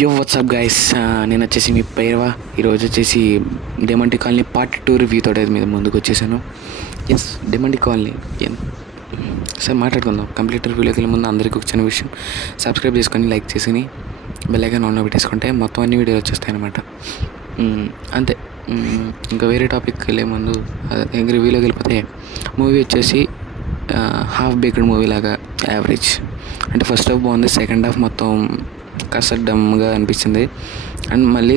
WhatsApp guys, నేను వచ్చేసి మీ పేరువా. ఈరోజు వచ్చేసి డెమంటి కాలనీ పార్ట్ 2 రివ్యూతో మీద ముందుకు వచ్చేసాను. ఎస్, డెమంటి కాలనీ సార్ మాట్లాడుకుందాం. కంప్లీట్ రివ్యూలోకి వెళ్ళే ముందు అందరికీ ఒక చిన్న విషయం, సబ్స్క్రైబ్ చేసుకొని లైక్ చేసుకుని బెల్ ఐకాన్ ఆన్లో పెట్టేసుకుంటే మొత్తం అన్ని వీడియోలు వచ్చేస్తాయి అనమాట. అంతే. ఇంకా వేరే టాపిక్ వెళ్ళే ముందు ఇంక రివ్యూలోకి వెళ్ళిపోతే, మూవీ వచ్చేసి హాఫ్ బేక్డ్ మూవీ లాగా యావరేజ్. అంటే ఫస్ట్ హాఫ్ బాగుంది, సెకండ్ హాఫ్ మొత్తం కాస్త డమ్గా అనిపించింది. అండ్ మళ్ళీ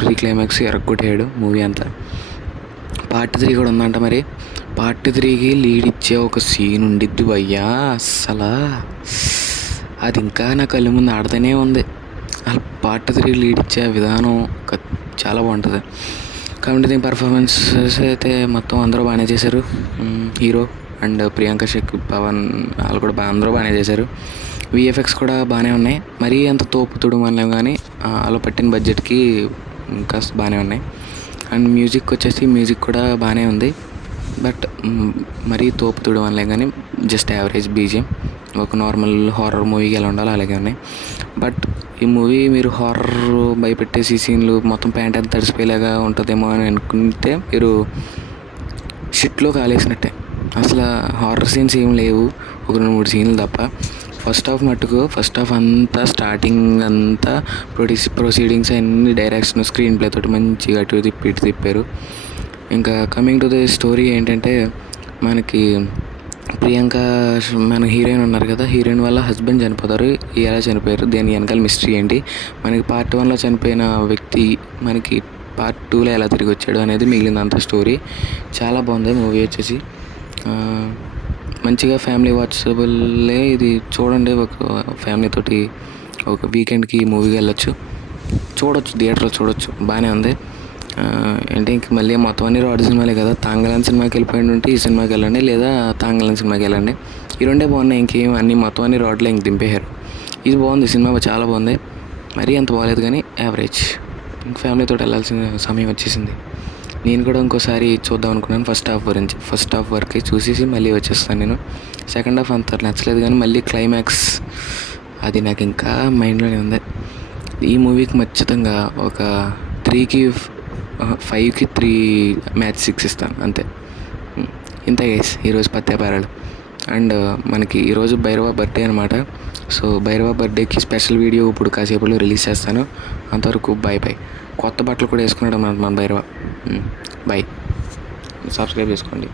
ప్రీ క్లైమాక్స్ ఎరగొట్టాడు మూవీ అంతా. పార్ట్ 3 కూడా ఉందంట. మరి పార్ట్ 3కి లీడ్ ఇచ్చే ఒక సీన్ ఉండిద్ది భయ్యా, అస్సలు అది ఇంకా నా కళ్ళ ముందు ఆడుతూనే ఉంది. అసలు పార్ట్ 3 లీడ్ ఇచ్చే విధానం చాలా బాగుంటుంది. కాబట్టి దీని పర్ఫార్మెన్సెస్ అయితే మొత్తం అందరూ బాగానే చేశారు. హీరో అండ్ ప్రియాంక షేక్, పవన్ వాళ్ళు కూడా అందరూ బాగానే చేశారు. విఎఫ్ఎక్స్ కూడా బాగానే ఉన్నాయి. మరీ అంత తోపుతుడు అనలేము, కానీ వాళ్ళు పట్టిన బడ్జెట్కి కాస్త బాగానే ఉన్నాయి. అండ్ మ్యూజిక్ కూడా బాగానే ఉంది. బట్ మరీ తోపుతుడు అనలేము, కానీ జస్ట్ యావరేజ్ బీజిఎం. ఒక నార్మల్ హారర్ మూవీకి ఎలా ఉండాలో అలాగే ఉన్నాయి. బట్ ఈ మూవీ మీరు హారర్ భయపెట్టేసి సీన్లు మొత్తం ప్యాంట్ అంతా తడిసిపోయేలాగా ఉంటుందేమో అని అనుకుంటే మీరు షిట్లో కాలేసినట్టే. అసలు హారర్ సీన్స్ ఏం లేవు, ఒక 2-3 సీన్లు తప్ప. ఫస్ట్ హాఫ్ అంతా స్టార్టింగ్ అంతా ప్రొసీడింగ్స్ అన్ని డైరెక్షన్ స్క్రీన్ ప్లే తోటి మంచిగా అటు తిప్పారు. ఇంకా కమింగ్ టు ది స్టోరీ ఏంటంటే, మనకి ప్రియాంక మన హీరోయిన్ ఉన్నారు కదా, హీరోయిన్ వాళ్ళ హస్బెండ్ చనిపోతారు. ఎలా చనిపోయారు, దేని వెనకాల మిస్టరీ ఏంటి, మనకి పార్ట్ 1లో చనిపోయిన వ్యక్తి మనకి పార్ట్ 2లో ఎలా తిరిగి వచ్చాడు అనేది మిగిలినంత స్టోరీ. చాలా బాగుంది మూవీ వచ్చేసి. మంచిగా ఫ్యామిలీ వాచబుల్లే ఇది. చూడండి, ఒక ఫ్యామిలీ తోటి ఒక వీకెండ్కి మూవీకి వెళ్ళొచ్చు, థియేటర్లో చూడొచ్చు, బాగానే ఉంది. అంటే ఇంక మళ్ళీ మొత్తం అన్ని రాడ్ సినిమాలే కదా, తాంగలన్ సినిమాకి వెళ్ళిపోయింది ఉంటే ఈ సినిమాకి వెళ్ళండి, లేదా తాంగలన్ సినిమాకి వెళ్ళండి. ఈ రెండే బాగున్నాయి, ఇంకేం మొత్తం అన్ని రాడ్లో ఇంక దింపేశారు. ఇది బాగుంది, సినిమా చాలా బాగుంది. మరీ అంత బాగాలేదు, కానీ యావరేజ్. ఫ్యామిలీతో వెళ్ళాల్సిన సమయం వచ్చేసింది. నేను కూడా ఇంకోసారి చూద్దాం అనుకున్నాను ఫస్ట్ హాఫ్ వరకే చూసేసి మళ్ళీ వచ్చేస్తాను నేను. సెకండ్ హాఫ్ అంత నచ్చలేదు, కానీ మళ్ళీ క్లైమాక్స్ అది నాకు ఇంకా మైండ్లోనే ఉంది. ఈ మూవీకి ఖచ్చితంగా ఒక 3కి 5కి 3 మ్యాచ్ 6 ఇస్తాను అంతే. ఇంతే గైస్ ఈరోజు పత్యాపారాలు. అండ్ మనకి ఈరోజు భైరవ బర్త్డే అనమాట. సో భైరవ బర్త్డేకి స్పెషల్ వీడియో ఇప్పుడు కాసేపులో రిలీజ్ చేస్తాను. అంతవరకు బాయ్. కొత్త బట్టలు కూడా వేసుకున్నాడు మన భైరవ. బాయ్. సబ్స్క్రైబ్ చేసుకోండి.